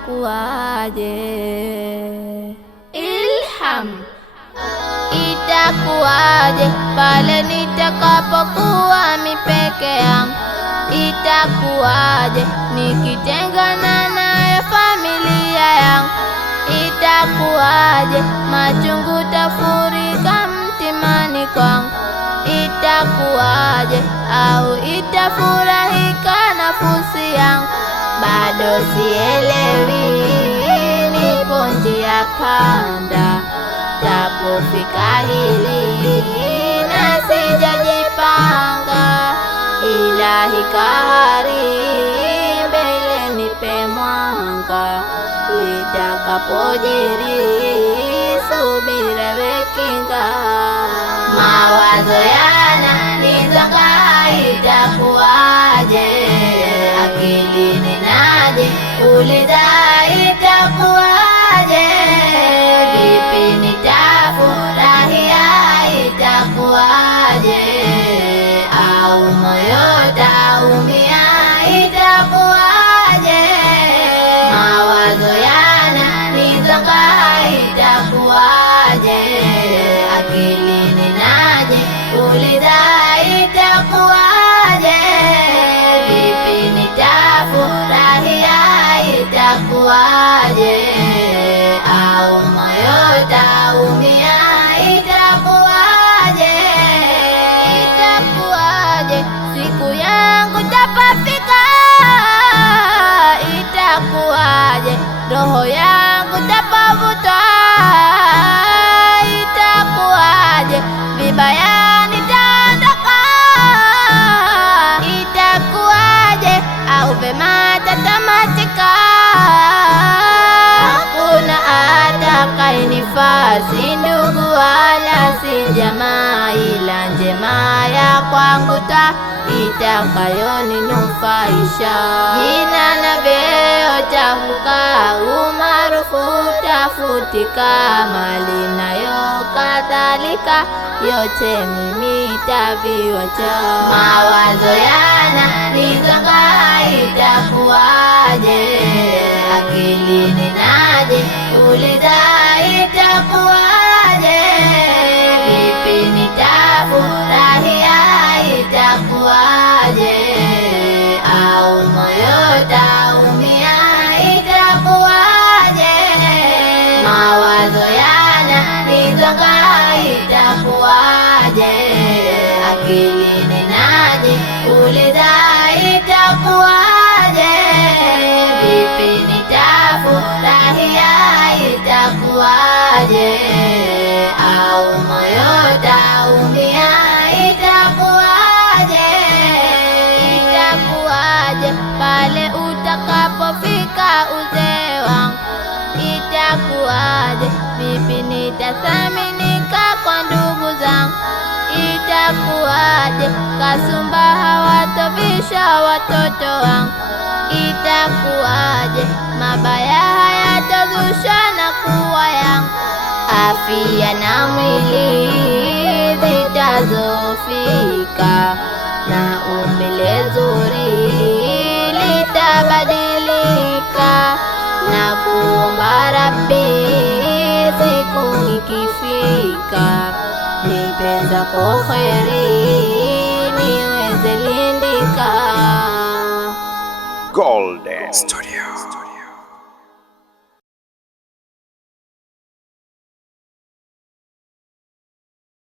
itakuwaje? Ilham. Itakuwaje pale nitakapokuwa mipeke yangu? Itakuwaje nikitengana naye familia yangu? Itakuwaje machungu tafurika mtimani kwangu? Itakuwaje au itafurahika nafsi yangu? Bado sielewi, nipo njia panda, tapofika hili na sijajipanga. Ilahi kahari, mbele nipe mwanga, litakapojiri subira wekinga. Mawazo yananizonga, itakuwaje? Akilini naje uliza, itakuwaje? Vipi nitafurahia, itakuwaje? Au moyo taumia, itakuwaje? Mawazo yananizonga, itakuwaje? Akilini naje uliza, itakuwaje? Vipi nitafurahia, itakuwaje? Au moyo taumia, itakuwaje? Itakuwaje siku yangu tapafika? Itakuwaje roho yangu tapavuta? Itakuwaje vibaya nitaondoka? Itakuwaje au vema tatamatika? Hakuna atakayenifaa, si ndugu wala si jamaa, ila njema ya kwangu ta itakayoninufaisha. Jina na vyeo chafuka, umaarufu tafutika, mali nayo kadhalika, yote mimi taviwacha. Mawazo yananizonga, itakuwaje? Akilini naje uliza, itakuwaje? Vipi nitafurahia, itakuwaje? Au moyo taumia, itakuwaje? Mawazo yananizonga, itakuwaje? Akilini naje uliza, itakuwaje? Vipi nitafurahia, itakuwaje? Au moyo taumia, itakuwaje? Itakuwaje pale utakapofika uzee wangu? Itakuwaje vipi nitathaminika kwa ndugu zangu? Itakuwaje kasumba hawatovisha watoto wangu? Itakuwaje mabaya hayatazusha na kuwa yangu? Afya na mwili zitazofika, na umbile zuri litabadilika, na kuomba Rabbi siku ikifika, nipe zako kheri niweze lindika. Golden Studio.